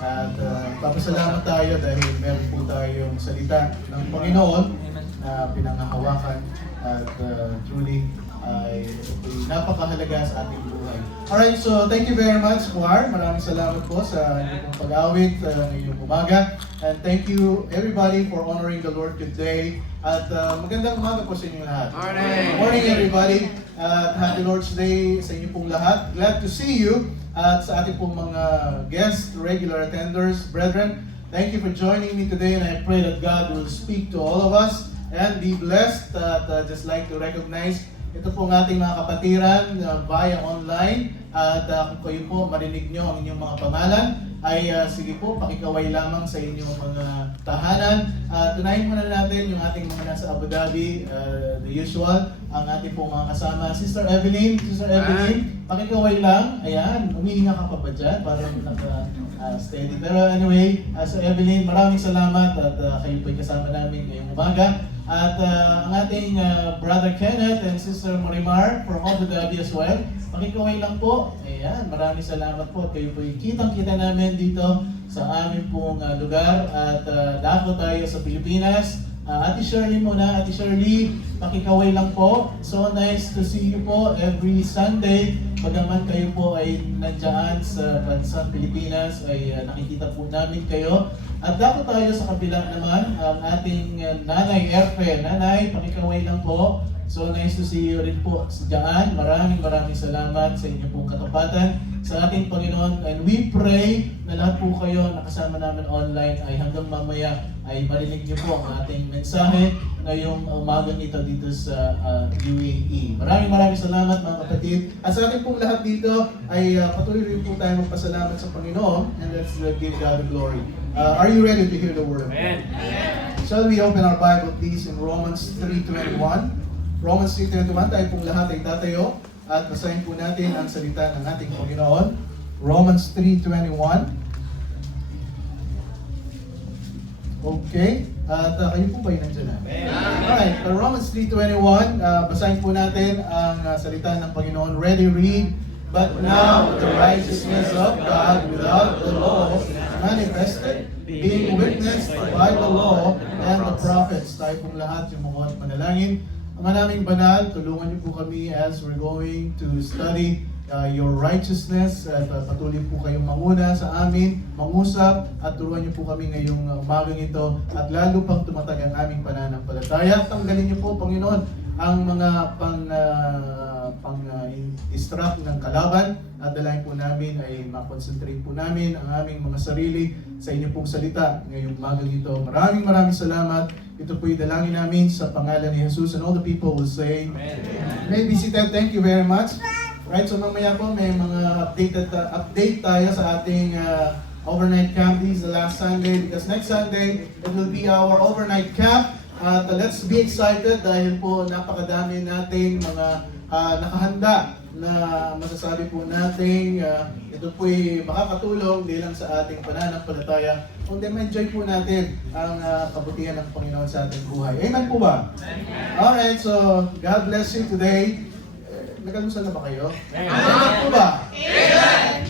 At papasalamat tayo dahil meron po tayong salita ng Panginoon na pinangahawakan at truly ay napakahalaga sa ating buhay. Alright, so thank you very much, Juar. Maraming salamat po sa inyong pag-awit ngayong umaga. And thank you everybody for honoring the Lord today. At magandang umaga po sa inyo lahat. Morning! Good morning everybody. At Happy Lord's Day sa inyo pong lahat. Glad to see you. At sa ating pong mga guests, regular attenders, brethren, thank you for joining me today, and I pray that God will speak to all of us and be blessed. At just like to recognize ito pong ating mga kapatiran via online. At kung kayo po marinig nyo ang inyong mga pangalan, ay sige po, pakikaway lamang sa inyong mga tahanan. Tunahin muna natin yung ating mga nasa Abu Dhabi, the usual, ang ating pong mga kasama. Sister Evelyn, pakikaway lang. Ayan, humihinga ka pa ba dyan? Parang naka-steady. Pero anyway, so Evelyn, maraming salamat at kayo po'y kasama namin ngayong umaga. At ang ating Brother Kenneth and Sister Marimar from Abu Dhabi as well. Pakikaway lang po. Ayan, maraming salamat po. Kayo po'y kitang-kita namin dito sa aming pong lugar. At dako tayo sa Pilipinas. Ate Shirley muna. Ate Shirley, pakikaway lang po. So nice to see you po every Sunday. Pagaman kayo po ay nandiyan sa bansang Pilipinas, ay nakikita po namin kayo. At dako tayo sa kabila naman, ang ating Nanay Erpe. Nanay, pakikaway lang po. So nice to see you rin po diyan. Maraming salamat sa inyong pong katapatan sa ating Panginoon. And we pray na lahat po kayo nakasama namin online ay hanggang mamaya ay marinig niyo po ang ating mensahe ngayong umagang ito dito sa UAE. Maraming salamat mga kapatid. At sa ating pong lahat dito ay patuloy rin po tayo magpasalamat sa Panginoon, and let's give God the glory. Are you ready to hear the word of God? Shall we open our Bible please in Romans 3:21? Romans 3:21, tayo pong lahat ay tatayo at basahin po natin ang salita ng ating Panginoon. Romans 3:21. Okay, at kayo po ba yung nandiyan na? Alright, Romans 3:21, basahin po natin ang salita ng Panginoon. Ready, read. But now the righteousness of God without the law is manifested, being witnessed by the law and the prophets. Tayo pong lahat yung mga manalangin. Ama naming banal, tulungan niyo po kami as we're going to study your righteousness. At patuloy po kayong manguna sa amin, mangusap, at turuan niyo po kami ngayong umagang ito. At lalo pang tumatag ang aming pananampalataya. Tanggalin niyo po, Panginoon, ang mga pang-distract ng kalaban. At dalahin po namin ay makonsentrate po namin ang aming mga sarili sa inyo pong salita ngayong umagang ito. Maraming salamat. Ito po yung dalangin namin sa pangalan ni Jesus, and all the people will say, Amen. May be seated. Thank you very much. Right, so mamaya po may mga update tayo sa ating overnight camp. This is the last Sunday because next Sunday it will be our overnight camp. At let's be excited dahil po napakadami nating mga nakahanda na masasabi po natin ito po'y makakatulong di lang sa ating pananampalataya, kundi ma-enjoy po natin ang kabutihan ng Panginoon sa ating buhay. Amen po ba? Amen. Alright, so God bless you today. Nagalusan na ba kayo? Amen po ba? Amen!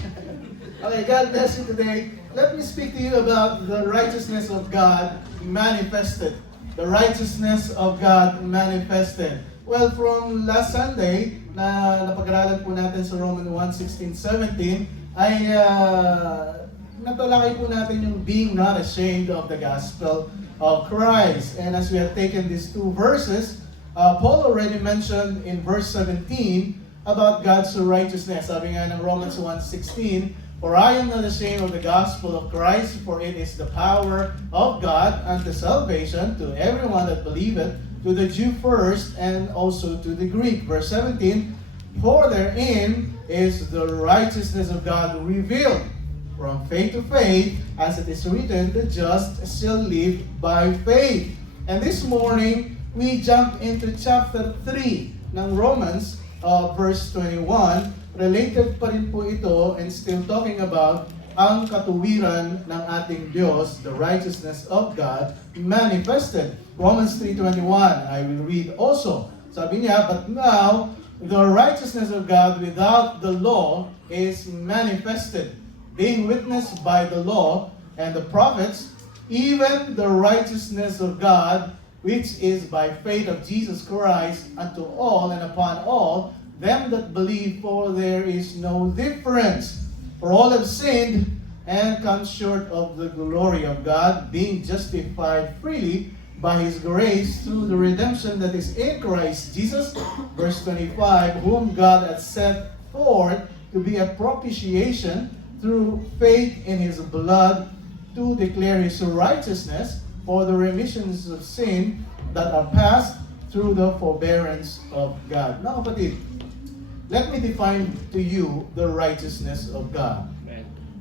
Okay, God bless you today. Let me speak to you about the righteousness of God manifested. The righteousness of God manifested. Well, from last Sunday, na napag-aralan po natin sa Romans 1:16-17, ay natalakay po natin yung being not ashamed of the gospel of Christ. And as we have taken these two verses, Paul already mentioned in verse 17 about God's righteousness. Sabi nga ng Romans 1:16, For I am not ashamed of the gospel of Christ, for it is the power of God unto salvation to everyone that believeth, to the Jew first, and also to the Greek. Verse 17, For therein is the righteousness of God revealed, from faith to faith, as it is written, the just shall live by faith. And this morning, we jump into chapter 3 ng Romans, verse 21. Related pa rin po ito and still talking about ang katuwiran ng ating Diyos, the righteousness of God manifested. Romans 3:21, I will read also. Sabi niya, But now, the righteousness of God without the law is manifested, being witnessed by the law and the prophets, even the righteousness of God, which is by faith of Jesus Christ unto all and upon all them that believe, for there is no difference. For all have sinned and come short of the glory of God, being justified freely by His grace through the redemption that is in Christ Jesus. Verse 25, whom God hath set forth to be a propitiation through faith in His blood, to declare His righteousness for the remissions of sin that are passed through the forbearance of God. Now, kapatid, let me define to you the righteousness of God.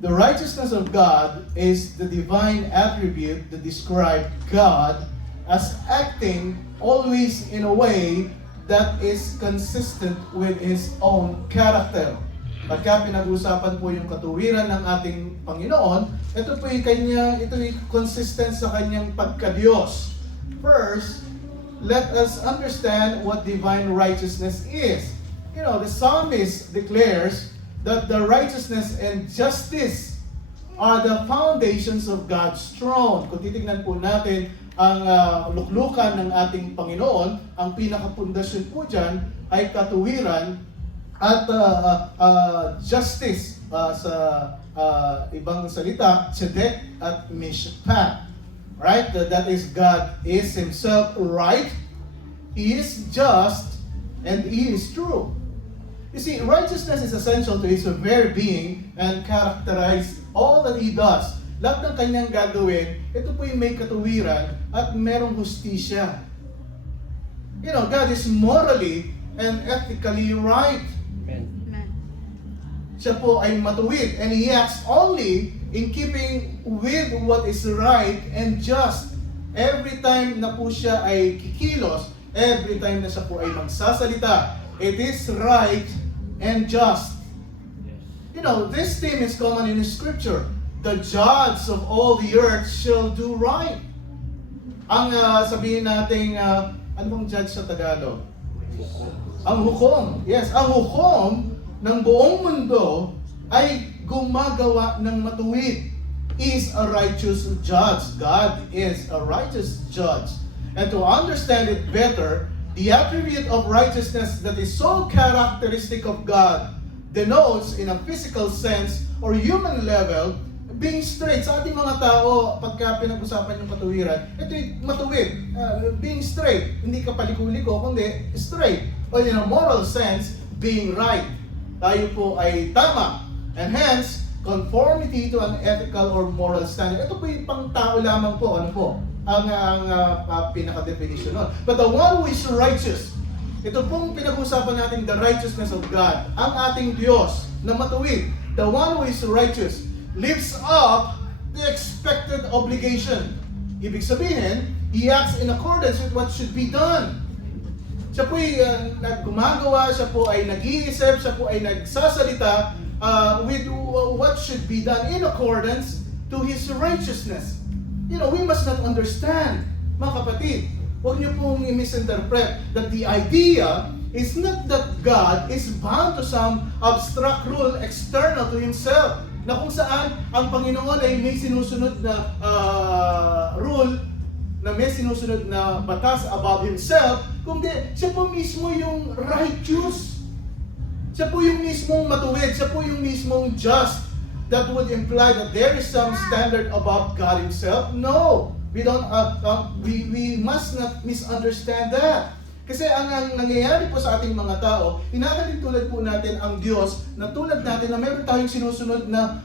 The righteousness of God is the divine attribute that describes God as acting always in a way that is consistent with His own character. Pagka pinag-usapan po yung katuwiran ng ating Panginoon, ito po yung consistent sa kanyang pagka-Diyos. First, let us understand what divine righteousness is. You know, the psalmist declares that the righteousness and justice are the foundations of God's throne. Kung titignan po natin ang luklukan ng ating Panginoon, ang pinakapundasyon po dyan ay katuwiran at justice, sa ibang salita, tzedek at mishpat. Right? That is, God is Himself right, He is just, and He is true. You see, righteousness is essential to His very being and characterize all that He does. Lahat ng kanyang gagawin, ito po yung may katuwiran at merong hustisya. You know, God is morally and ethically right. Amen. Siya po ay matuwid, and He acts only in keeping with what is right and just. Every time na po siya ay kikilos, every time na siya po ay magsasalita, it is right and just. You know, this theme is common in Scripture. The judge of all the earth shall do right. Ang sabihin natin, ano bang judge sa Tagalog? Ang hukom. Yes, ang hukom ng buong mundo ay gumagawa ng matuwid. Is a righteous judge. God is a righteous judge. And to understand it better, the attribute of righteousness that is so characteristic of God denotes in a physical sense or human level being straight. Sa ating mga tao, pagka pinag-usapan yung katuwiran, ito yung matuwid, being straight. Hindi ka paliko-liko, kundi straight. Or in a moral sense, being right. Tayo po ay tama. And hence, conformity to an ethical or moral standard. Ito po yung pang-tao lamang po. Ano po? Ang pinaka-definition nun. But the one who is righteous, ito pong pinag-usapan natin, the righteousness of God, ang ating Diyos na matuwid, the one who is righteous, lives up the expected obligation. Ibig sabihin, He acts in accordance with what should be done. Siya po ay gumagawa, siya po ay nag-iisip, siya po ay nagsasalita with what should be done in accordance to His righteousness. You know, we must not understand, mga kapatid, huwag niyo pong i-misinterpret that the idea is not that God is bound to some abstract rule external to Himself, na kung saan ang Panginoon ay may sinusunod na rule, na may sinusunod na batas above Himself, kundi siya po mismo yung righteous. Siya po yung mismong matuwid, siya po yung mismong just. That would imply that there is some standard above God Himself. No, we don't. We must not misunderstand that. Kasi ang nangyayari po sa ating mga tao, inahalin tulad po natin ang Diyos na tulad natin na meron tayong sinusunod na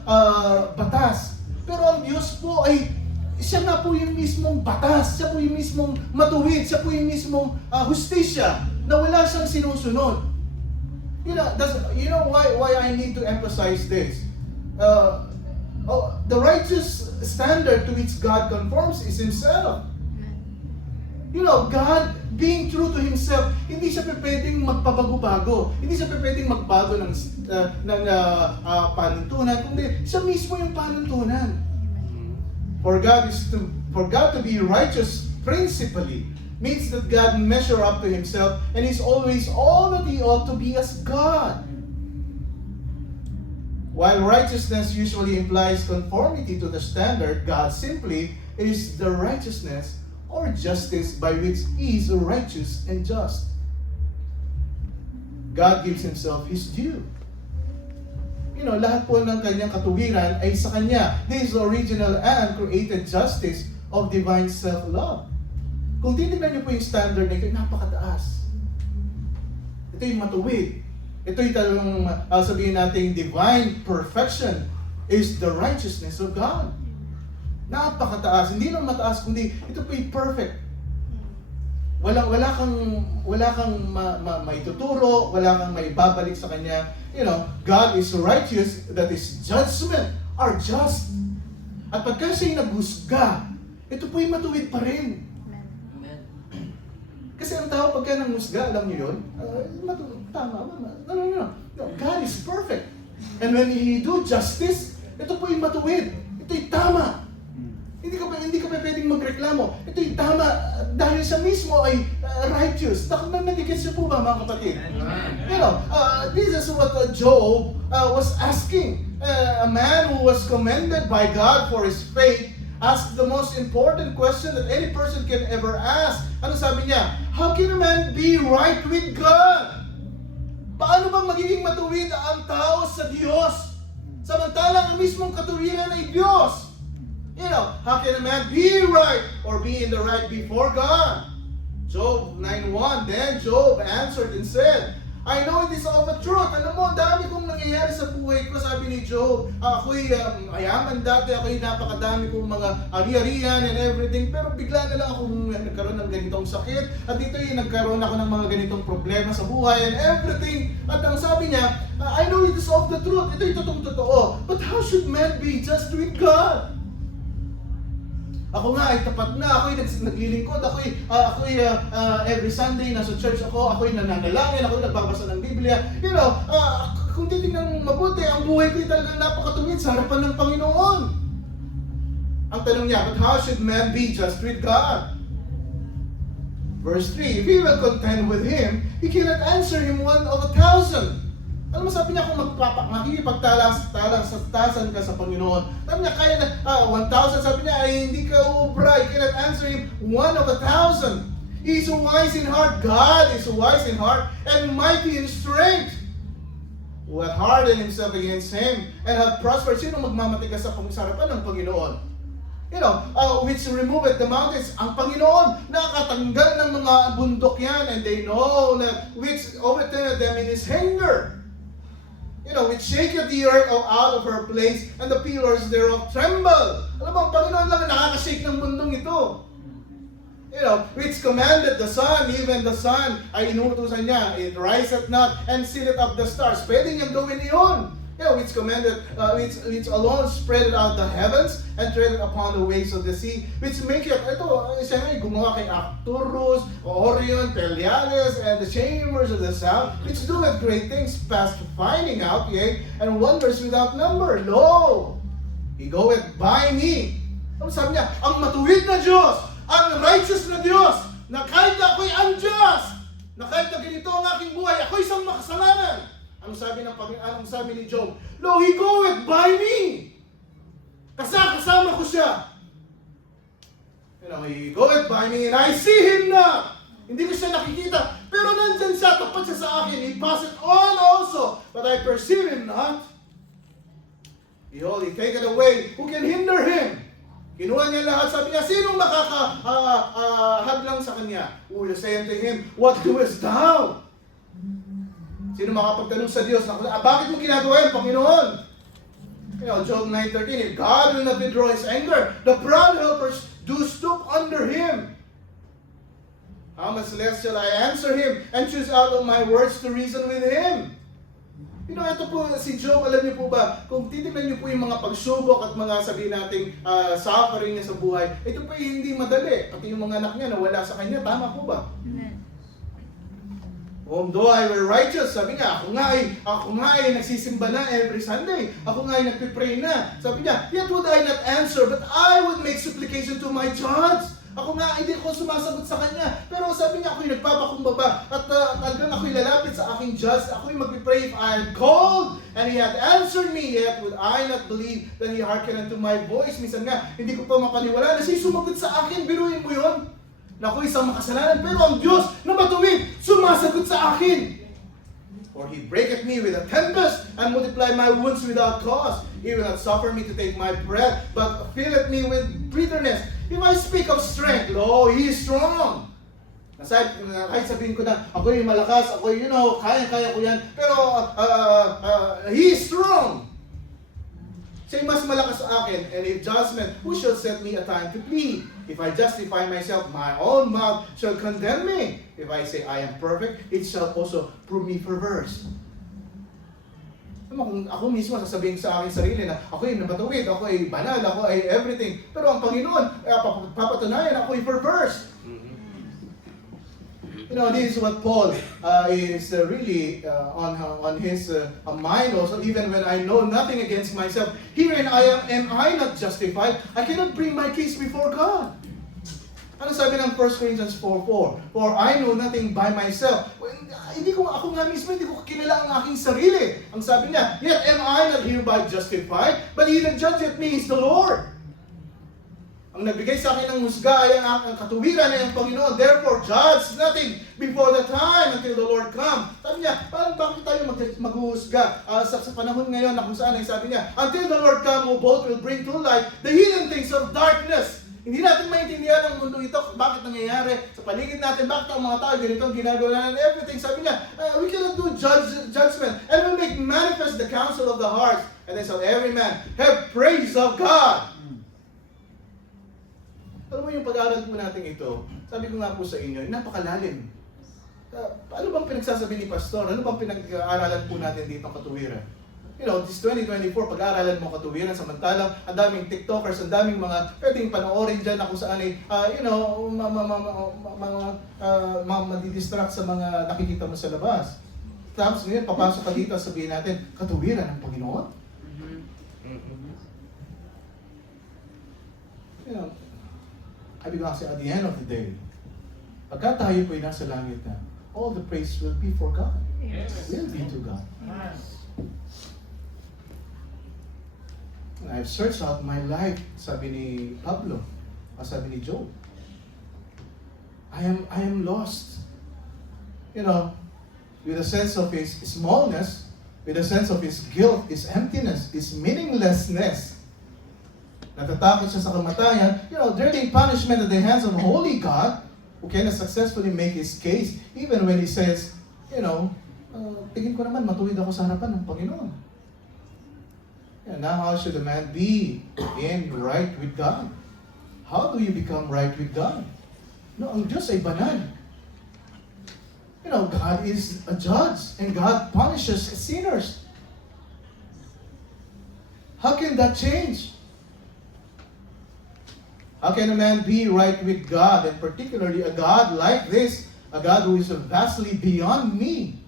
batas. Pero ang Diyos po ay siya na po yung mismong batas, siya po yung mismong matuwid, siya po yung mismong hustisya na wala siyang sinusunod. You know why I need to emphasize this. The righteous standard to which God conforms is Himself. You know, God being true to Himself, hindi siya pwedeng magpabago-bago, hindi siya pwedeng magbago ng panuntunan, kundi siya mismo yung panuntunan. For God to be righteous principally means that God measure up to Himself and is always all that He ought to be as God. While righteousness usually implies conformity to the standard, God simply is the righteousness or justice by which He is righteous and just. God gives Himself His due. Lahat po ng kanyang katuwiran ay sa Kanya. This is the original and created justice of divine self-love. Kung titignan niyo po yung standard na ito, napakataas. Ito yung matuwid. Ito yung talagang sabihin natin divine perfection is the righteousness of God. Napakataas. Hindi lang mataas, kundi ito po yung perfect. Wala kang maituturo, wala kang maibabalik sa Kanya. God is righteous, that is judgment, are just. At pagka siya'y naghusga, ito po yung matuwid pa rin. Kasi ang tao pagka nanghusga, alam niyo yun? Tama. No. God is perfect. And when He do justice, ito po yung matuwid. Ito yung tama. Hindi ka pa pwedeng magreklamo. Ito yung tama dahil siya mismo ay righteous. Nagigits niyo po ba, mga kapatid? This is what Job was asking. A man who was commended by God for his faith asked the most important question that any person can ever ask. Ano sabi niya? How can a man be right with God? Paano ba magiging matuwid ang tao sa Diyos? Samantalang ang mismong katuwiran ay Diyos. How can a man be right or be in the right before God? Job 9:1. Then Job answered and said, I know it is all the truth. Alam mo, dami kong nangyayari sa buhay ko, sabi ni Job. Ako'y mayaman dati, ako'y napakadami kong mga ari-arian and everything. Pero bigla na lang akong nagkaroon ng ganitong sakit. At dito'y nagkaroon ako ng mga ganitong problema sa buhay and everything. At ang sabi niya, I know it is all the truth. Ito'y totoo. But how should man be just with God? Ako nga ay tapat na, ako'y naglilingkod, ako'y every Sunday nasa church ako'y nananalangin, ako'y nagbabasa ng Biblia. Kung titignan mabuti, ang buhay ko'y talagang napakatuwid sa harapan ng Panginoon. Ang tanong niya, but how should man be just with God? Verse 3, if he will contend with Him, he cannot answer Him 1 of 1,000. Alam mo, sabi niya kung makikipagtalas-talasan ka sa Panginoon, sabi niya kaya na 1,000, sabi niya ay hindi ka ubra, you cannot answer Him 1 of 1,000. He is wise in heart, God is wise in heart and mighty in strength. Who hath hardened himself against Him and hath prospered. Sino magmamatigas sa pangsarapan ng Panginoon? Which removeth the mountains. Ang Panginoon nakatanggal ng mga bundok yan, and they know that which overturned them in His anger. Which shaketh the earth out of her place, and the pillars thereof tremble. Alam mo, ang Panginoon lang ang nakakashake ng mundong ito. Which commanded the sun, even the sun ay inutusan niya, it riseth not, and sealeth up the stars. Pwede niyang gawin iyon. Which commanded, which alone spreaded out the heavens and treaded upon the waves of the sea, which maketh, siya nga gumawa kay Arcturus, Orion, Pleiades, and the chambers of the south, which doeth great things past finding out, yea, and wonders without number. Lo, He goeth by me. Sabi niya, ang matuwid na Diyos, ang righteous na Diyos, na kahit ako'y unjust, na kahit na ganito ang aking buhay, ako'y isang makasalanan. Ang sabi ni Job, Lo, He goeth by me. Kasama ko siya. He goeth by me and I see Him not. Hindi ko siya nakikita, pero nandyan siya, tapat siya sa akin. He passeth on also, but I perceive Him not. Behold, He taketh away. Who can hinder Him? Kinuha niya lahat, sabi niya, sinong makakahadlang sa Kanya? Who will say unto Him, what doest thou? Sino makapagtanong sa Diyos, bakit mo ginagawa yan, Panginoon? Job 9:13, if God will not withdraw His anger, the proud helpers do stoop under Him. How much less shall I answer Him and choose out of my words to reason with Him? Ito po si Job, alam niyo po ba, kung titignan niyo po yung mga pagsubok at mga sabihin nating suffering niya sa buhay, ito po hindi madali. Pati yung mga anak niya na wala sa kanya, tama po ba? Amen. Though I were righteous, sabi niya, ako nga ay nagsisimba na every Sunday. Ako nga ay nagpipray na. Sabi niya, yet would I not answer, but I would make supplication to my judge. Ako ako nga, hindi ko sumasagot sa kanya. Pero sabi niya, ako'y nagpapakumbaba at talagang ako'y lalapit sa aking judge. Ako'y mag-pray if I had called and He had answered me, yet would I not believe that He hearkened unto my voice. Minsan nga, hindi ko pa mapaniwala na siya sumagot sa akin. Biruin mo yun. Na ako'y isang makasalanan, pero ang Diyos na matuwid, sumasagot sa akin. For He breaketh me with a tempest, and multiply my wounds without cause. He will not suffer me to take my breath, but filleth me with bitterness. If I speak of strength, lo, He is strong. Kahit sabihin ko na, ako'y malakas, ako'y, kaya ko yan, pero He is strong. Siya'y mas malakas sa akin, and if judgment, who shall set me a time to plead? If I justify myself, my own mouth shall condemn me. If I say I am perfect, it shall also prove me perverse. Kung ako mismo sasabihin sa aking sarili na ako ay nabatuwid, ako ay banal, ako ay everything. Pero ang Panginoon, papatunayan ako ay perverse. This is what Paul is really on his mind also. Even when I know nothing against myself, herein am I not justified? I cannot bring my case before God. Ano sabi ng 1 Corinthians 4:4? For I know nothing by myself. Ako nga mismo, hindi ko kilala ang aking sarili. Ang sabi niya, yet am I not hereby justified? But He that judgeth me is the Lord. Ang nagbigay sa akin ng husga ay ang katuwiran ay ang Panginoon. Therefore, judge nothing before the time until the Lord come. Sabi niya, bakit tayo maghuhusga sa panahon ngayon na kung saan ay sabi niya, until the Lord come, who both will bring to light the hidden things of darkness. Hindi natin maintindihan ang mundo ito, bakit nangyayari sa paligid natin, bakit ang mga tao ganito ang ginagawa and everything. Sabi niya, we cannot do judgment and will make manifest the counsel of the hearts. And then shall every man have praise of God. Alam mo yung pag-aaral po natin ito, sabi ko nga po sa inyo, napakalalim. Ano bang pinagsasabi ni Pastor? Ano bang pinag-aaralan po natin dito ang katuwiran? This 2024, pag-aaralan mo katuwiran, samantalang ang daming TikTokers, ang daming mga pwedeng panoorin dyan na kung saan ay, madidistract sa mga nakikita mo sa labas. Tapos ngayon, papasok ka dito, sabihin natin, katuwiran ng Panginoon? Sabi ko kasi at the end of the day, pagka tayo po'y nasa langit na, all the praise will be for God. Yes. Will be to God. Yes. And I've searched out my life, sabi ni Pablo, sabi ni Job. I am lost. With a sense of his smallness, with a sense of his guilt, his emptiness, his meaninglessness. Natatakot siya sa kamatayan, dreading punishment at the hands of holy God, who cannot successfully make his case, even when he says, tingin ko naman, matuwid ako sa harapan ng Panginoon. Now how should a man be in right with God? How do you become right with God? Ang Diyos ay banal. God is a judge, and God punishes sinners. How can that change? How can a man be right with God, and particularly a God like this, a God who is vastly beyond me?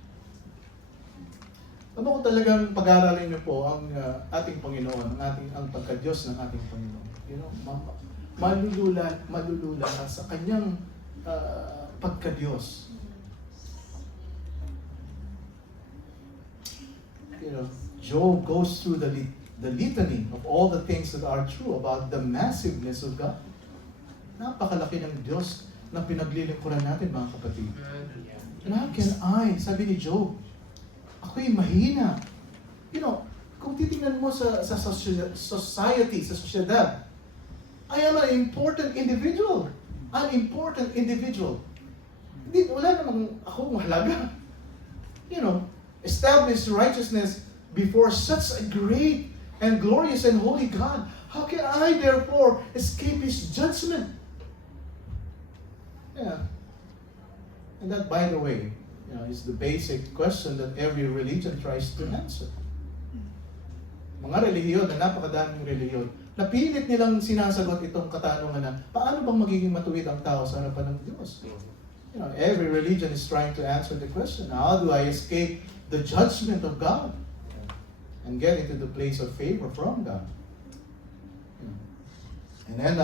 Ano kung talagang pag-aaralin niyo po ang ating Panginoon, ang pagka-Diyos ng ating Panginoon? Malulula ka sa kanyang pagka-Diyos. Job goes through the litany of all the things that are true about the massiveness of God. Napakalaki ng Diyos na pinaglilingkuran natin, mga kapatid. And how can I, sabi ni Job, ako'y mahina. Kung titingnan mo sa society, sa sosyedad, I am an important individual. An important individual. Wala namang ako mahalaga. Establish righteousness before such a great and glorious and holy God. How can I therefore escape His judgment? And that, by the way, is the basic question that every religion tries to answer. Mga relihiyon, na napakadaming relihiyon, napilit nilang sinasagot itong katanungan na, paano bang magiging matuwid ang tao sa harapan ng Diyos? Every religion is trying to answer the question, how do I escape the judgment of God and get into the place of favor from God? And then,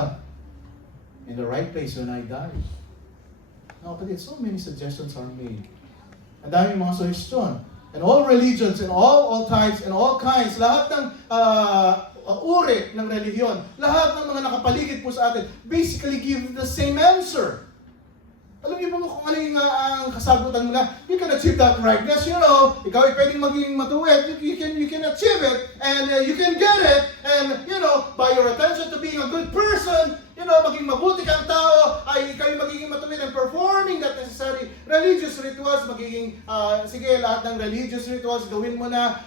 in the right place when I die. No, but so many suggestions are made. Ang daming mga suggestion. And all religions, and all types, and all kinds, lahat ng uri ng relihiyon, lahat ng mga nakapaligid po sa atin, basically give the same answer. Alam niyo po kung ano yung ang kasagutan mo na, you can achieve that rightness, ikaw ay pwedeng maging matuwid, you can achieve it, and you can get it, and by your attention to being a good person, maging mabuti kang tao, ay ikaw yung magiging matuwid and performing that necessary religious rituals, magiging, sige, lahat ng religious rituals, gawin mo na,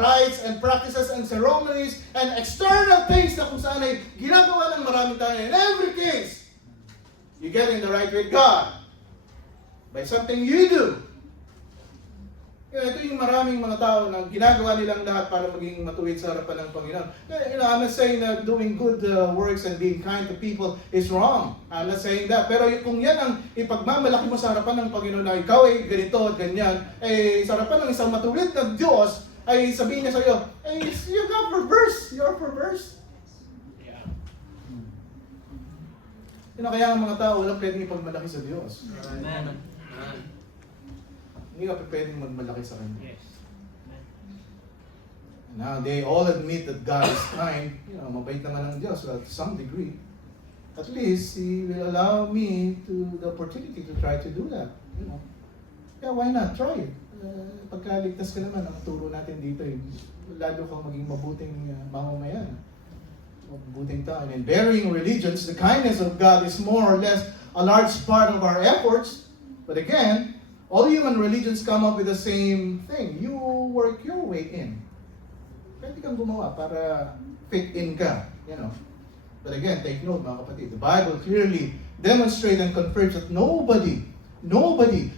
rites and practices and ceremonies, and external things na kung saan ay ginagawa ng maraming tao. In every case, you get in the right with God by something you do. Ito yung maraming mga tao na ginagawa nilang lahat para maging matuwid sa harapan ng Panginoon. I'm not saying that doing good works and being kind to people is wrong. I'm not saying that. Pero kung yan ang ipagmamalaki mo sa harapan ng Panginoon na ikaw ay ganito at ganyan, sa harapan ng isang matuwid na Diyos, ay sabihin niya sa iyo, you're perverse. You're perverse. Kaya ang mga tao walang pwedeng ipagmalaki sa Diyos. Amen. Hindi ka pwedeng magmalaki sa Kanya. Now, they all admit that God is kind. Mabait naman ang Diyos to some degree. At least, He will allow me the opportunity to try to do that. Yeah, why not? Try it. Pagkaligtas ka naman, ang turo natin dito, lalo kang maging mabuting mamamayan. Mabuting tao. And in varying religions, the kindness of God is more or less a large part of our efforts. But again, all human religions come up with the same thing. You work your way in. Pwede kang gumawa para fit in ka. But again, take note mga kapatid, the Bible clearly demonstrates and confirms that nobody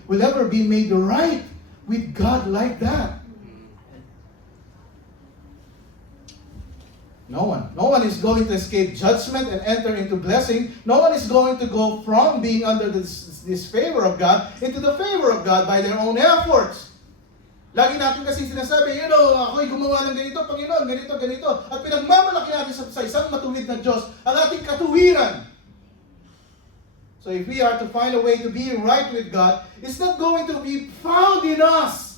will ever be made right with God like that. No one is going to escape judgment and enter into blessing. No one is going to go from being under this favor of God into the favor of God by their own efforts. Lagi natin kasi sinasabi, ako'y gumawa ng ganito, Panginoon, ganito. At pinagmamalaki natin sa isang matuwid na Diyos ang ating katuwiran. So if we are to find a way to be right with God, it's not going to be found in us.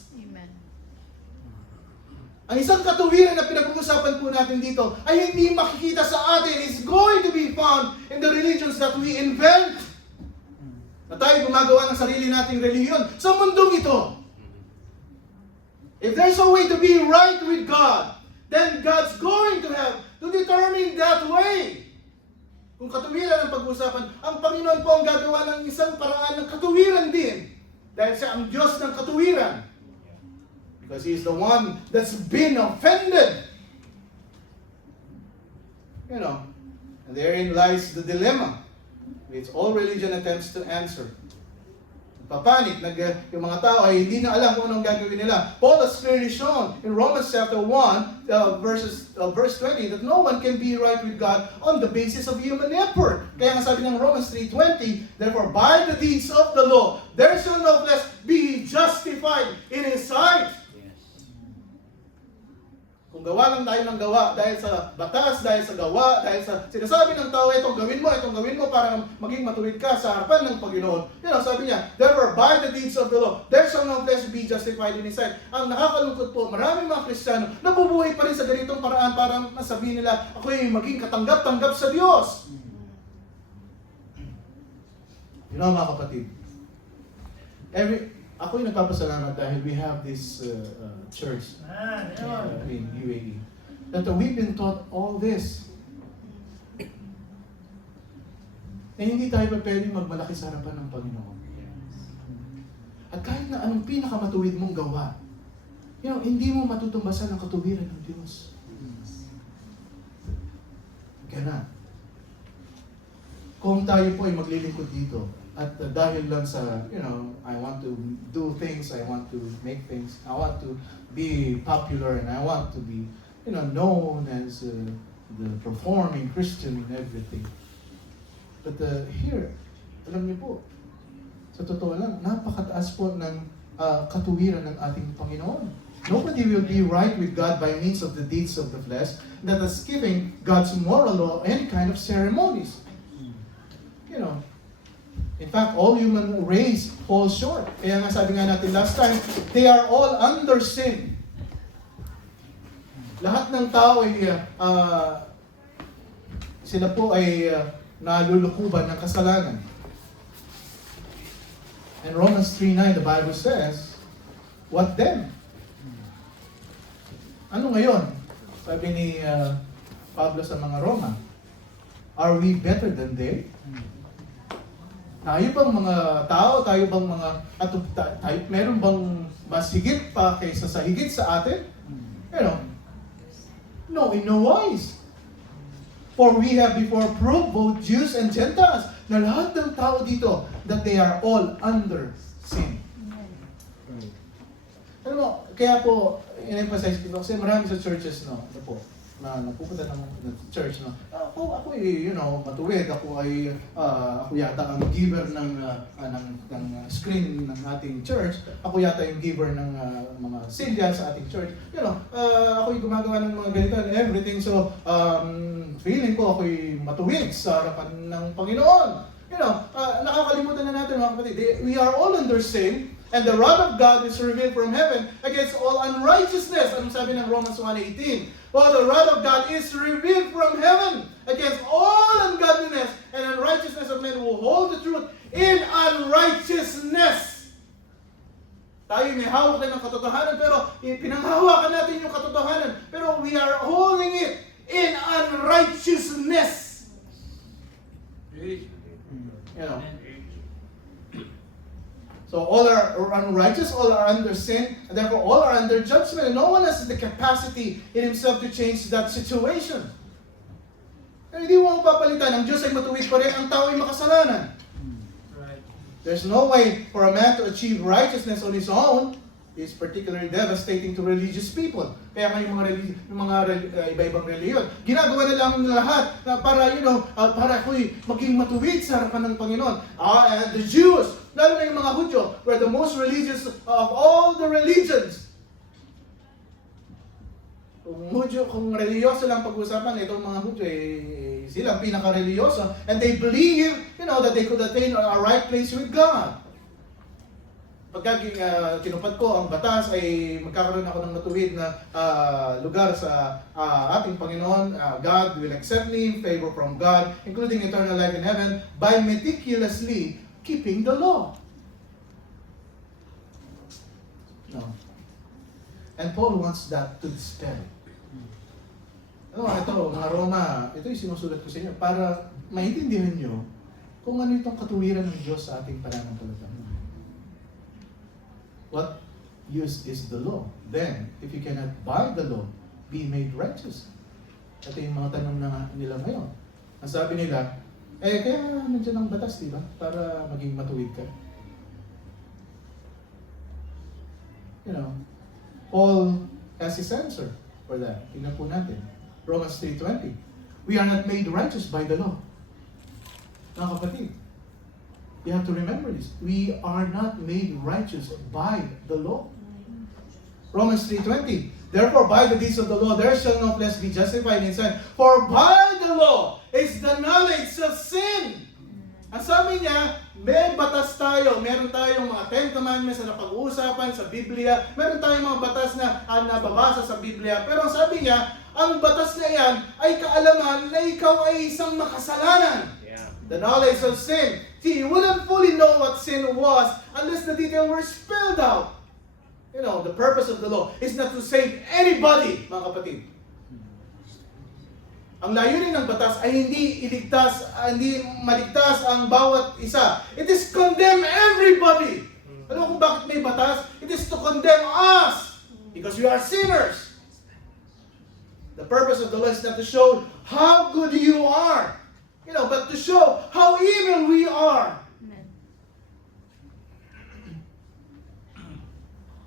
Ang isang katuwiran na pinag-uusapan po natin dito ay hindi makikita sa atin. It's going to be found in the religions that we invent. Na tayo gumagawa ng sarili nating relihiyon sa mundong ito. If there's a way to be right with God, then God's going to have to determine that way. Kung katuwiran ang pag-uusapan, ang Panginoon po ang gagawa ng isang paraan ng katuwiran din. Dahil siya ang Diyos ng katuwiran. Because He is the one that's been offended. And therein lies the dilemma, which all religion attempts to answer. Papanik, yung mga tao ay hindi na alam kung anong gagawin nila. Paul has clearly shown in Romans chapter 1, verse 20, that no one can be right with God on the basis of human effort. Kaya nga sabi ng Romans 3:20, therefore by the deeds of the law, there shall no flesh be justified in His sight. Kung gawa lang tayo ng gawa dahil sa batas, dahil sa gawa, dahil sa sinasabi ng tao, itong gawin mo para maging matuwid ka sa harapan ng Panginoon. Sabi niya, therefore, by the deeds of the law, there shall no flesh be justified in His sight. Ang nakakalungkot po, maraming mga Kristiyano nabubuhay pa rin sa ganitong paraan para masabihin nila, ako'y maging katanggap-tanggap sa Diyos. Mga kapatid, ako'y nagpapasalamat dahil we have this church in UAE. That we've been taught all this. Na hindi tayo pa pwedeng magmalaki sa harapan ng Panginoon. At kahit na anong pinakamatuwid mong gawa, hindi mo matutumbasan ang katuwiran ng Diyos. Kaya kung tayo po ay maglilingkod dito, at dahil lang sa, I want to do things, I want to make things, I want to be popular, and I want to be, known as the performing Christian and everything. But here, alam niyo po, sa totoo lang, napakataas po ng katuwiran ng ating Panginoon. Nobody will be right with God by means of the deeds of the flesh, that is giving God's moral law any kind of ceremonies. You know, in fact, all human race falls short. Kaya nga sabi nga natin last time, they are all under sin. Lahat ng tao ay, sila po ay nalulukuban ng kasalanan. In Romans 3:9, the Bible says, what then? Ano ngayon? Sabi ni Pablo sa mga Roma, are we better than they? Tayo bang mga tao, tayo bang mga, meron bang mas higit pa kaysa sa higit sa atin? You know, no, in no wise. For we have before proved, both Jews and Gentiles, na lahat ng tao dito, that they are all under sin. Alam mo, kaya po, in-emphasize ko, kasi marami sa churches, no, ano po, na napupunta ng church, no, ako ay, matuwid, ako yata ang giver ng screen ng ating church, ako yata yung giver ng mga silya sa ating church, ako yung gumagawa ng mga ganito and everything, so, feeling ko ako'y matuwid sa harapan ng Panginoon. Nakakalimutan na natin mga kapatid, we are all under sin, and the wrath of God is revealed from heaven against all unrighteousness. Anong sabi ng Romans 1:18? For the wrath of God is revealed from heaven against all ungodliness and unrighteousness of men who hold the truth in unrighteousness. Tayo may hawak na ng katotohanan, pero pinanghahawakan natin yung katotohanan, pero we are holding it in unrighteousness. So all are unrighteous, all are under sin, and therefore all are under judgment. And no one has the capacity in himself to change that situation. Kaya hindi mo mapapalitan, ang Diyos ay matuwid pa rin, ang tao ay makasalanan. Right. There's no way for a man to achieve righteousness on his own. Is particularly devastating to religious people. Kaya nga yung mga iba-ibang reliyon, ginagawa na lang lahat na para, para ako'y maging matuwid sa harapan ng Panginoon. And the Jews, lalo na yung mga Hudyo, were the most religious of all the religions. Kung reliyoso lang pag-usapan, itong mga Hudyo, sila ang pinaka-reliyoso. And they believe, that they could attain a right place with God. Pagka tinupad ko ang batas ay magkakaroon ako ng matuwid na lugar sa ating Panginoon. God will accept me, favor from God, including eternal life in heaven, by meticulously keeping the law. No. And Paul wants that to dispel. Ito, mga Roma, ito yung sinusulat ko sa inyo para maintindihan nyo kung ano itong katuwiran ng Diyos sa ating pananampalataya. What use is the law? Then, if you cannot by the law, be made righteous. Ito yung mga tanong nila ngayon. Ang sabi nila, kaya nandiyan ang batas, di ba? Para maging matuwid ka. Paul has his answer for that. Tingnan po natin. Romans 3:20. We are not made righteous by the law. Mga kapatid, you have to remember this. We are not made righteous by the law. Romans 3:20. Therefore, by the deeds of the law, there shall no flesh be justified in sin. For by the law is the knowledge of sin. Ang sabi niya, may batas tayo. Meron tayong mga 10 commandments na napag-uusapan sa Biblia. Meron tayong mga batas na nababasa sa Biblia. Pero ang sabi niya, ang batas na yan ay kaalaman na ikaw ay isang makasalanan. The knowledge of sin. See, you wouldn't fully know what sin was unless the details were spelled out. The purpose of the law is not to save anybody, mga kapatid. Ang layunin ng batas ay hindi maligtas ang bawat isa. It is condemn everybody. Alam mo kung bakit may batas? It is to condemn us because we are sinners. The purpose of the law is not to show how good you are, but to show how evil we are.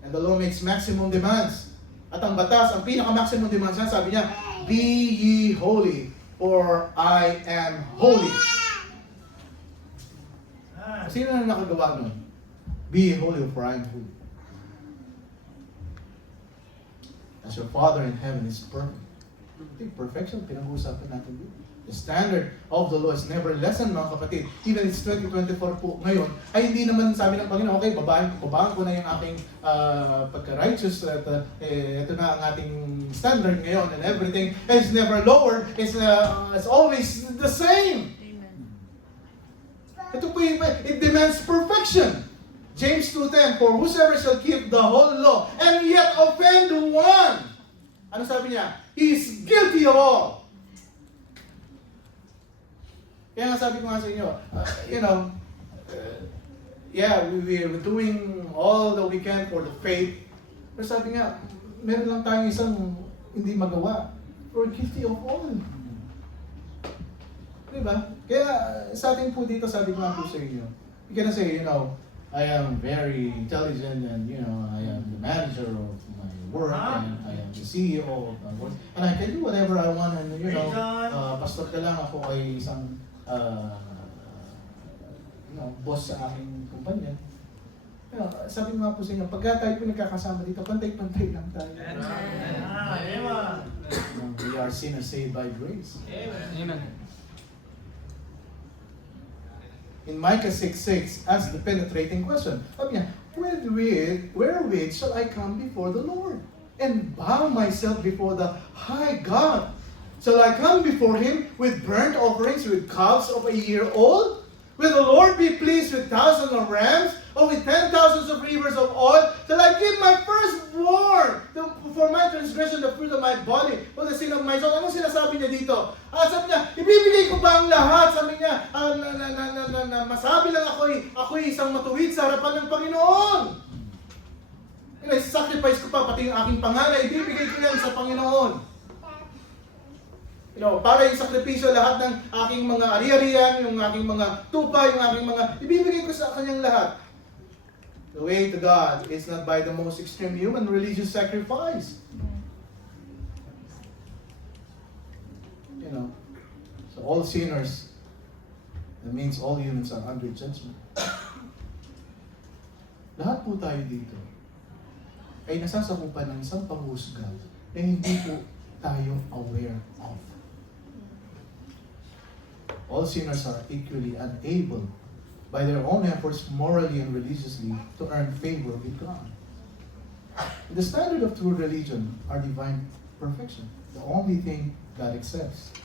And the law makes maximum demands. At ang batas, ang pinaka-maximum demands niya, sabi niya, be ye holy, for I am holy. Sino na nakagawa nun? Be ye holy, for I am holy. As your Father in heaven is perfect. Perfection, pinag-uusapan natin dito. The standard of the law is never lessened, mga kapatid. Even it's 2024 po ngayon, ay hindi naman sabi ng Panginoon, okay, babaan ko na yung aking pagka-righteous at ito na ang ating standard ngayon and everything. It's never lower. It's always the same. Amen. Ito po it demands perfection. James 2:10, for whosoever shall keep the whole law and yet offend one. Ano sabi niya? He is guilty of all. Kaya nga sabi ko nga sa inyo, yeah, we're doing all that we can for the faith. Pero sabi nga, meron lang tayong isang hindi magawa. We're guilty of all. Diba? Kaya sa atin po dito, sabi ko nga po sa inyo, you can say, I am very intelligent and, I am the manager of my work and I am the CEO of my work. And I can do whatever I want and, pastor ka lang, ako ay isang boss sa aking kumpanya. Sabi nga po sa inyo, pagka tayo po nagkakasama dito, pantay-pantay lang tayo. We are sinners saved by grace. Amen. In Micah 6:6, ask the penetrating question. Sabi niya, wherewith shall I come before the Lord and bow myself before the high God? Shall I come before Him with burnt offerings, with calves of a year old? Will the Lord be pleased with thousands of rams, or with 10,000 of rivers of oil? Shall I give my firstborn for my transgression, the fruit of my body, for the sin of my soul? Anong sinasabi niya dito? Sabi niya, ibibigay ko ba ang lahat? Sabi niya, masabi lang ako'y isang matuwid sa harapan ng Panginoon. Sacrifice ko pa, pati yung aking pangalan, ibibigay ko yan sa Panginoon. Para yung sakripisyo, lahat ng aking mga ari-arian, yung aking mga tupa, yung aking mga, ibibigay ko sa kanyang lahat. The way to God is not by the most extreme human religious sacrifice. So all sinners, that means all humans are under judgment. Lahat po tayo dito ay nasasakupan ng isang panghusga na hindi po tayo aware of. All sinners are equally unable by their own efforts morally and religiously to earn favor with God. The standard of true religion are divine perfection, the only thing God accepts.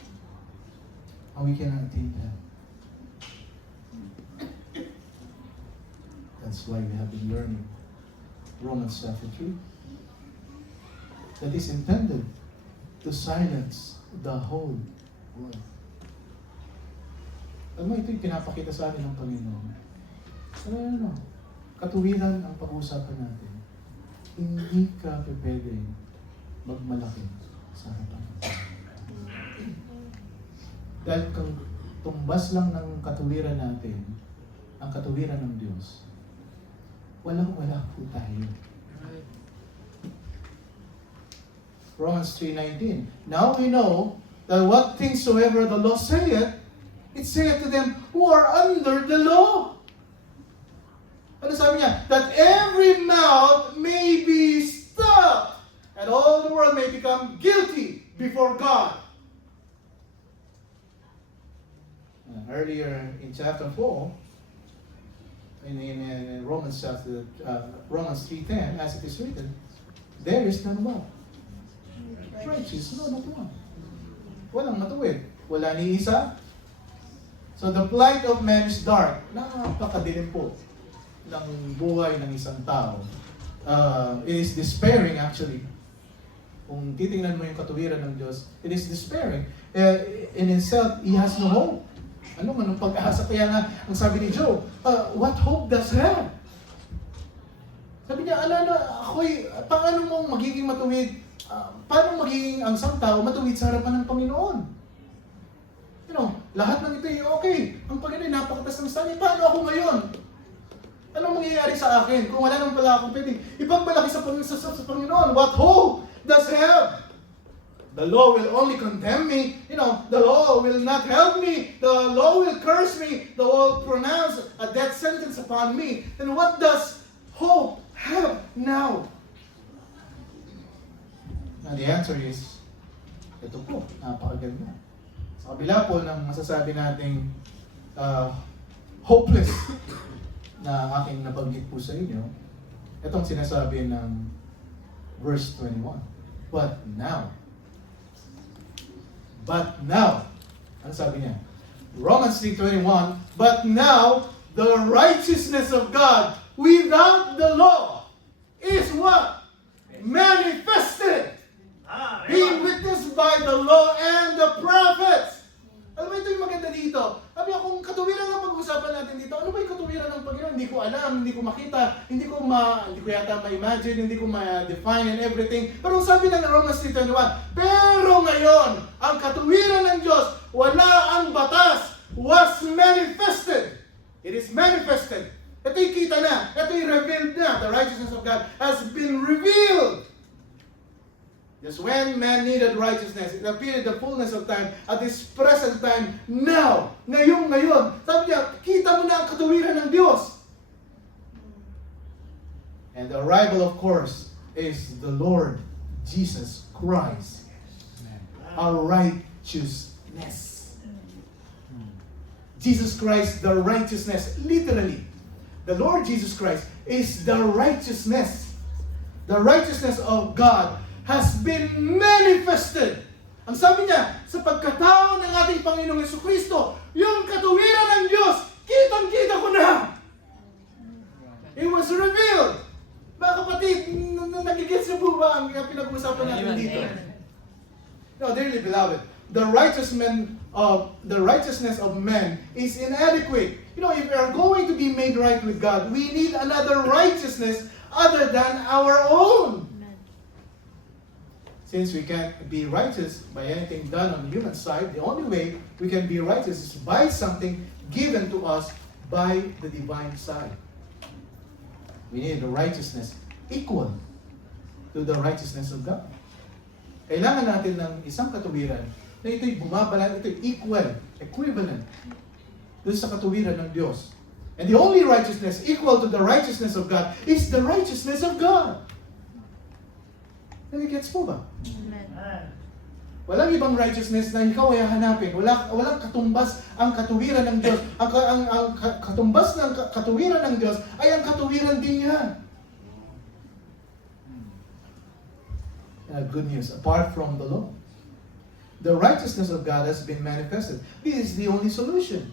And we cannot attain that. That's why we have been learning Romans chapter 3. That is intended to silence the whole world. Alam mo, ito yung pinapakita sa atin ng Panginoon. Katuwiran ang pag-uusapan natin. Hindi ka pwede magmalaki sa harapan. Dahil kung tumbas lang ng katuwiran natin, ang katuwiran ng Diyos, wala po tayo. Romans 3:19. Now we know that what things soever the law saith, it saith to them who are under the law. Ano sabi niya? That every mouth may be stopped, and all the world may become guilty before God. Earlier in chapter 4, in Romans 3:10, as it is written, there is none what? Righteous, no, not one. Walang matuwid. Wala ni isa. So the plight of man is dark. Napakadilim po ng buhay ng isang tao. It is despairing actually. Kung titingnan mo yung katuwiran ng Diyos, it is despairing. In itself, he has no hope. Anong pag-asa? Kaya nga, ang sabi ni Job, what hope does hell? Sabi niya, paano mong magiging matuwid? Paano magiging ang isang tao matuwid sa harapan ng Panginoon? Lahat ng ito ay okay. Ang Panginoon ay napakatas ng sani. Paano ako ngayon? Anong mangyayari sa akin kung wala nang pala akong pwedeng ipagmalaki sa Panginoon? What hope does have? The law will only condemn me. The law will not help me. The law will curse me. The law will pronounce a death sentence upon me. And what does hope have now? Now the answer is, ito po, napakaganda. Sa kabila po ng masasabi nating hopeless na aking nabanggit po sa inyo, itong sinasabi ng verse 21. But now, ano sabi niya? Romans 3:21, but now, the righteousness of God without the law is what? Manifested. Being witnessed by the law and the prophets. Alam mo, ito yung maganda dito. Sabi ako, kung katuwiran ang pag-uusapan natin dito, ano ba yung katuwiran ng Panginoon? Hindi ko alam, hindi ko makita, hindi ko yata ma-imagine, hindi ko ma-define and everything. Pero sabi ng Romans 3:21, pero ngayon, ang katuwiran ng Diyos, wala ang batas, was manifested. It is manifested. Ito'y kita na, ito'y revealed na. The righteousness of God has been revealed. Just when man needed righteousness, it appeared the fullness of time at this present time, now, ngayon. Sabi niya, kita mo na ang katuwiran ng Diyos. And the arrival, of course, is the Lord Jesus Christ. Our righteousness. Jesus Christ, the righteousness, literally. The Lord Jesus Christ is the righteousness. The righteousness of God has been manifested. Ang sabi niya, sa pagkatao ng ating Panginoong Jesucristo, yung katuwiran ng Diyos, kitang-kita ko na. It was revealed. Mga kapatid, nagigits niyo po ba ang pinag-uusapan natin dito? No, dearly beloved, the righteousness of men is inadequate. You know, if we are going to be made right with God, we need another righteousness other than our own. Since we can't be righteous by anything done on the human side, the only way we can be righteous is by something given to us by the divine side. We need the righteousness equal to the righteousness of God. Kailangan natin ng isang katuwiran na ito'y bumabalan, ito'y equivalent dun sa katuwiran ng Diyos. And the only righteousness equal to the righteousness of God is the righteousness of God. Nagigets po ba? Amen. Walang ibang righteousness na ikaw ay hanapin. Walang katumbas ang katuwiran ng Diyos. Ang katumbas ng katuwiran ng Diyos ay ang katuwiran din niya. Good news, apart from the law, the righteousness of God has been manifested. This is the only solution.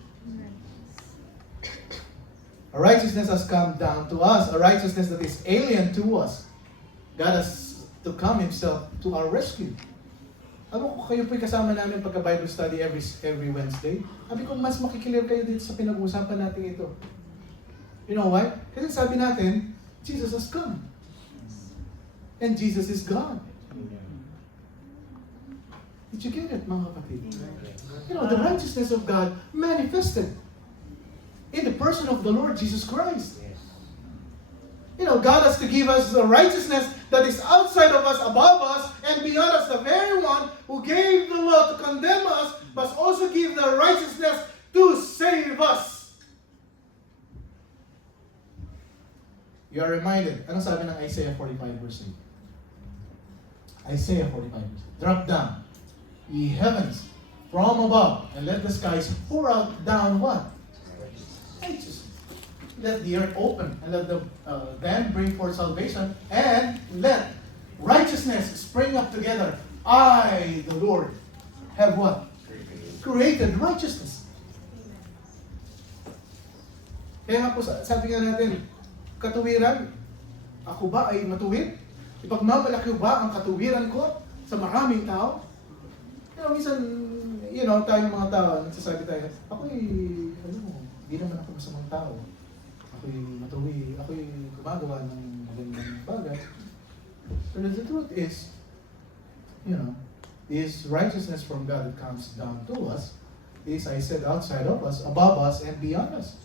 A righteousness has come down to us, a righteousness that is alien to us. God has to come Himself to our rescue. Ano ko, kayo po'y kasama namin pagka-Bible study every Wednesday. Sabi ko, mas makikilir kayo dito sa pinag-uusapan natin ito. You know why? Kasi sabi natin, Jesus has come. And Jesus is God. Did you get it, mga kapatid? You know, the righteousness of God manifested in the person of the Lord Jesus Christ. You know, God has to give us the righteousness that is outside of us, above us, and beyond us. The very one who gave the law to condemn us must also give the righteousness to save us. You are reminded, anong sabi ng Isaiah 45 verse 8? Isaiah 45 verse 8. Drop down, ye heavens, from above, and let the skies pour out down what? Righteousness. Let the earth open, and let the then bring forth salvation, and let righteousness spring up together. I, the Lord, have what? Created righteousness. Kaya nga po, sabi nga natin, katuwiran, ako ba ay matuwid? Ipagmamalaki ba ang katuwiran ko sa maraming tao? Minsan, tayong mga tao, nagsasabi tayo, ako'y, hindi naman ako masamang tao. Ako'y matuwi, ako'y gumagawa ng magandang bagay. But the truth is, this righteousness from God that comes down to us is, I said, outside of us, above us, and beyond us.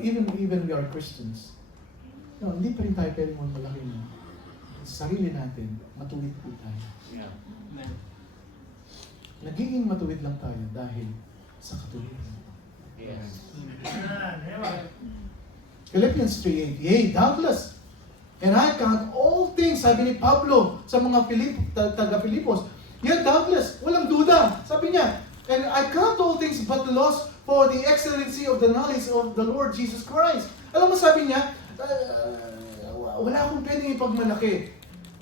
Even we are Christians, hindi pa rin tayo pwedeng malaki na sa sarili natin, matuwid po tayo. Yeah. Nagiging matuwid lang tayo dahil sa katuwiran. Yes. Philippians 3:8, yea, doubtless. And I count all things, sabi ni Pablo sa mga taga-Pilipos, Yet doubtless, walang duda. Sabi niya, and I count all things but lost for the excellency of the knowledge of the Lord Jesus Christ. Alam mo, sabi niya, wala akong pwedeng ipagmalaki.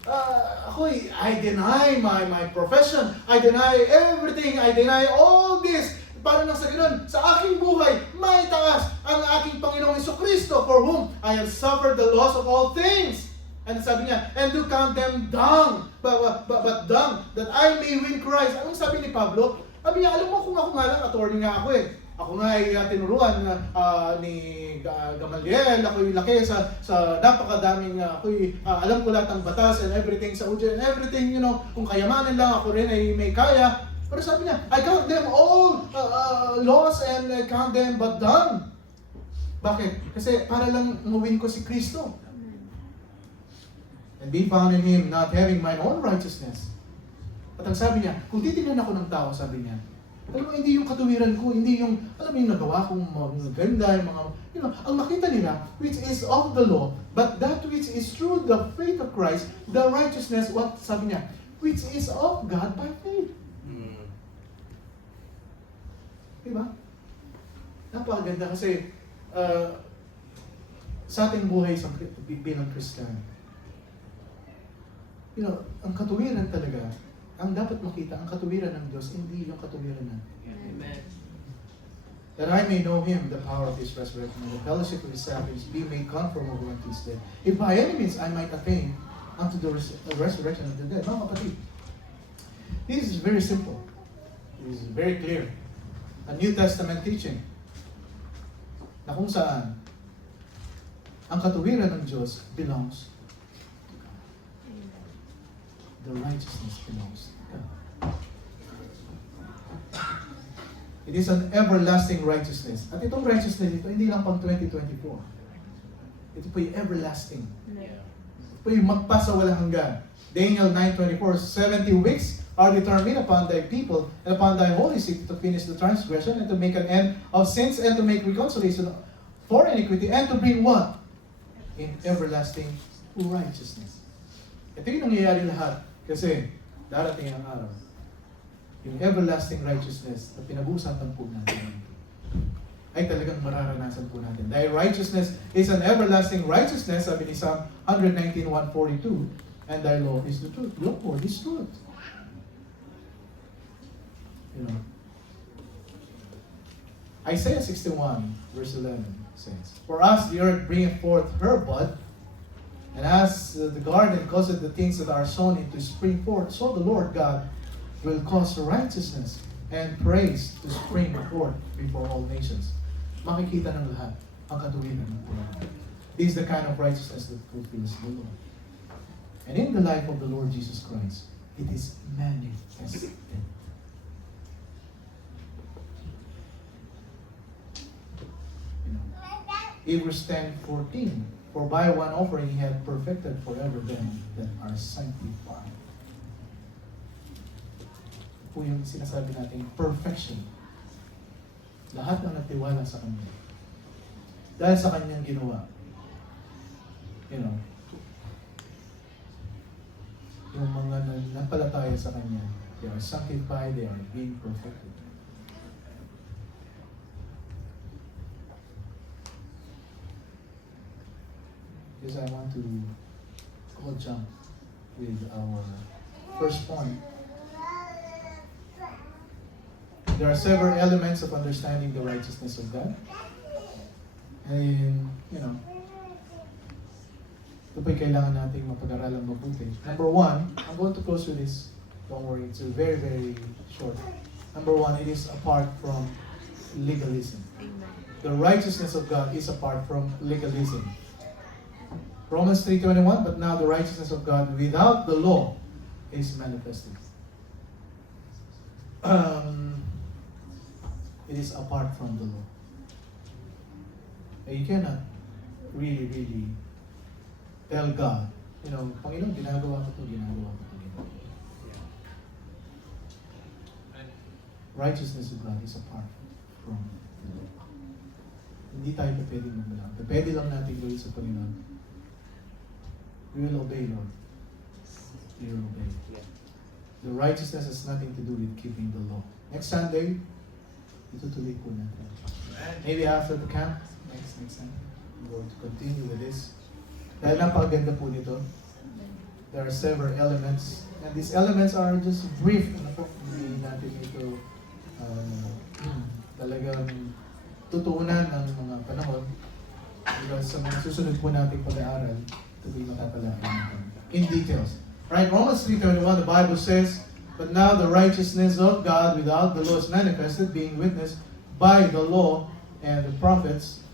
I deny my profession. I deny everything. I deny all this. Para nang sa ganun, sa aking buhay, may taas ang aking Panginoong Jesucristo, for whom I have suffered the loss of all things. And sabi niya, and to count them down, but down, that I may win Christ. Anong sabi ni Pablo? Sabi niya, alam mo kung ako nga lang, attorney nga ako eh. Ako nga ay tinuruan ni Gamaliel, ako'y laki sa napakadaming, alam ko lahat ng batas and everything sa Udian and everything, kung kayamanan lang ako rin ay may kaya. Pero sabi niya, I count them all lost and count them but done. Bakit? Kasi para lang mawin ko si Kristo. And be found in Him, not having mine own righteousness. At ang sabi niya, kung titignan ako ng tao, sabi niya, alam mo, hindi yung katuwiran ko, hindi yung, alam mo yung nagawa kong maganda, yung mga, ang makita nila, which is of the law, but that which is through the faith of Christ, the righteousness, what sabi niya, which is of God by faith. Diba? Napakaganda kasi sa ating buhay bilang Kristiyano. Ang katuwiran talaga, ang dapat makita, ang katuwiran ng Diyos, hindi yung katuwiran natin. Amen. That I may know Him, the power of His resurrection, and the fellowship of His sufferings, be made conformable unto His death. If by any means I might attain unto the resurrection of the dead. Mga kapatid, this is very simple. This is very clear. A New Testament teaching na kung saan ang katuwiran ng Diyos belongs to God. The righteousness belongs to God. It is an everlasting righteousness. At itong righteousness ito, hindi lang pang 2024. Ito po yung everlasting. Ito po yung magpasawalang hanggan. Daniel 9:24, 70 weeks are determined upon thy people and upon thy holy city to finish the transgression and to make an end of sins and to make reconciliation for iniquity and to bring what? In everlasting righteousness. Ito yung nangyayari lahat kasi darating ang araw. Yung everlasting righteousness na pinag-uusapan po natin ay talagang mararanasan po natin. Thy righteousness is an everlasting righteousness, sabi ni Psalm 119:142, and thy law is the truth. Your word is truth. Isaiah 61 verse 11 says, for us the earth bringeth forth her bud, and as the garden causeth the things that are sown into spring forth, so the Lord God will cause righteousness and praise to spring forth before all nations. Makikita ng lahat ang katuwiran ng Panginoon. This is the kind of righteousness that fulfills the Lord. And in the life of the Lord Jesus Christ, it is manifested. Hebrews 10:14, for by one offering He had perfected forever them that are sanctified. Po yung sinasabi natin, perfection. Lahat ng nagtiwala sa Kanya. Dahil sa Kanyang ginawa. Yung mga napalataya sa Kanya, they are sanctified, they are being perfected. Because I want to go jump with our first point. There are several elements of understanding the righteousness of God. And, ito po'y kailangan nating mapag-aralan mabuti. Number one, I'm going to close with this. Don't worry, it's very, very short. Number one, it is apart from legalism. The righteousness of God is apart from legalism. Romans 3:21, but now the righteousness of God without the law is manifested. It is apart from the law. You cannot really tell God, Panginoon, ginagawa ko ito, ginagawa ko ito. Righteousness of God is apart from the law. Hindi tayo pwede magbalang. Pwede lang natin gawin sa Panginoon. We will obey, Lord. We will obey. The righteousness has nothing to do with keeping the law. Next Sunday, itutuloy po natin. Maybe after the camp, next Sunday, we're going to continue with this. Dahil napakaganda po nito. There are several elements. And these elements are just brief. Ano po, hindi natin ito talagang tutuunan ng mga panahon. Because sa mga susunod po nating pag-aaral, ito po'y matatalakay natin in details. Right, Romans 3:21, the Bible says, "But now the righteousness of God without the law is manifested, being witnessed by the law and the prophets."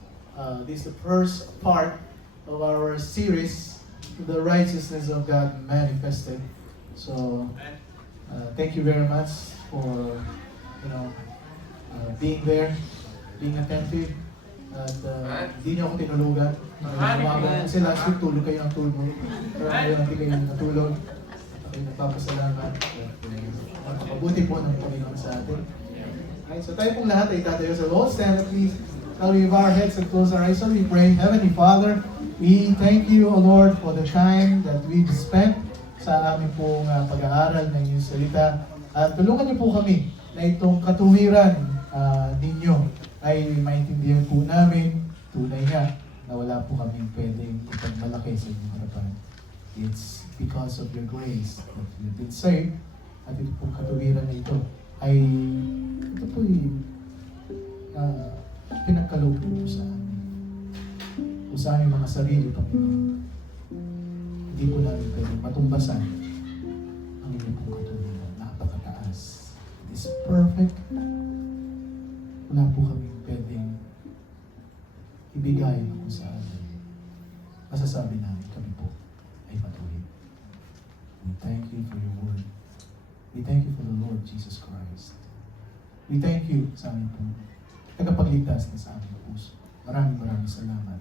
This is the first part of our series, the righteousness of God manifested. So, thank you very much for being there, being attentive, at hindi niyo ako tinulugan. Kasi last week tulog kayo ng tulog. Pero ngayon hindi kayo natulog. Ako'y nagpapasalamat. Magpapabuti po ng Panginoon sa atin. Okay, so tayo pong lahat ay tatayo sa Lord. Stand up please. Shall we bow our heads and close our eyes? So we pray, Heavenly Father, we thank you, O Lord, for the time that we've spent sa aming pong pag-aaral ng iyong salita. At tulungan niyo po kami na itong katuwiran ninyo ay maintindihan po namin tunay nga na wala po kaming pwedeng ipagmalaki sa inyong harapan. It's because of your grace that we've been saved, at ito pong katuwiran na ito ay ito po yung pinagkaloob po sa amin. O sa aming mga sarili, Panginoon. Hindi po namin pwedeng matumbasan ang inyong pong katuwiran. Napakataas. It is perfect. Wala po kami pwedeng ibigay na kung saan masasabi namin kami po ay matuwid. We thank you for your word. We thank you for the Lord Jesus Christ. We thank you sa amin po tagapagligtas na sa aming puso. Maraming salamat.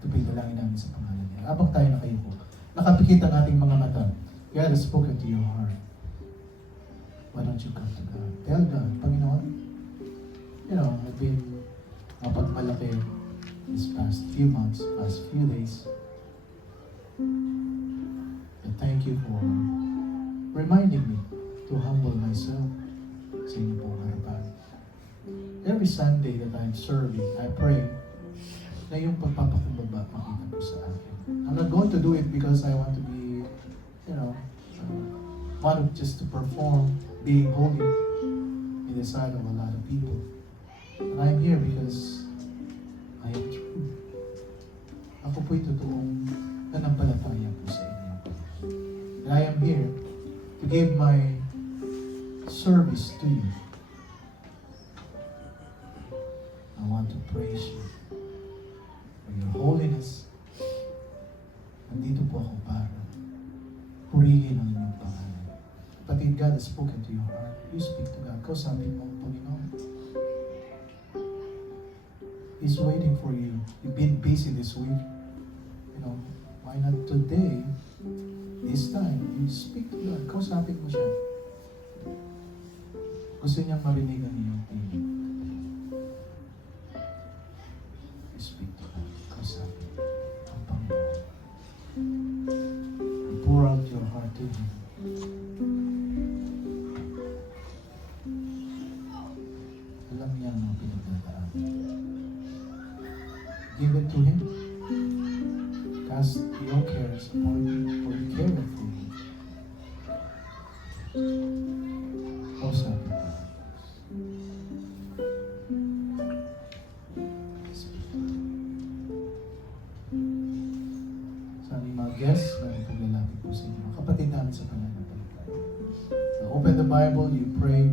Ito po'y dalangin namin sa pangalan niya. Habang tayo na kayo po, nakapikit ang ating mga mata. God has spoken to your heart. Why don't you come to God? Tell God, Panginoon, I've been mapagmalaki this past few months, past few days. And thank you for reminding me to humble myself sa inyong pong harapan. Every Sunday that I'm serving, I pray na yung pagpapakumbaba makita po sa akin. I'm not going to do it because I want to be, want just to perform being holy in the sight of a lot of people. And I'm here because I am true. Ako po'y totoong nanampalataya po sa inyo. And I am here to give my service to you. I want to praise you for your holiness. Nandito po ako para purihin ang inyong pangalan. Kapatid, God has spoken to your heart. You speak to God. Kausapin mo ang Panginoon. He's waiting for you. You've been busy this week. Why not today, this time, you speak to God. Kausapin mo siya. Gusto niyang marinig ang iyong tinig. You speak to God. Kausapin ang Panginoon. You pour out your heart to Him. Alam niya ang mga pinagdadaan. Give it to Him. Cast your cares upon Him, for He careth for you. Kausapin ko. Sa aming mga guests, na itong lalapit po sa inyo. Mga kapatid namin sa pananampalataya. Open the Bible, you pray,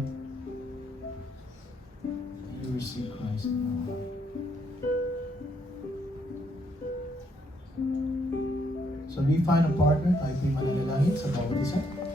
and you receive Christ in your heart. So we find a partner, tayo po'y mananalangin sa bawat isa.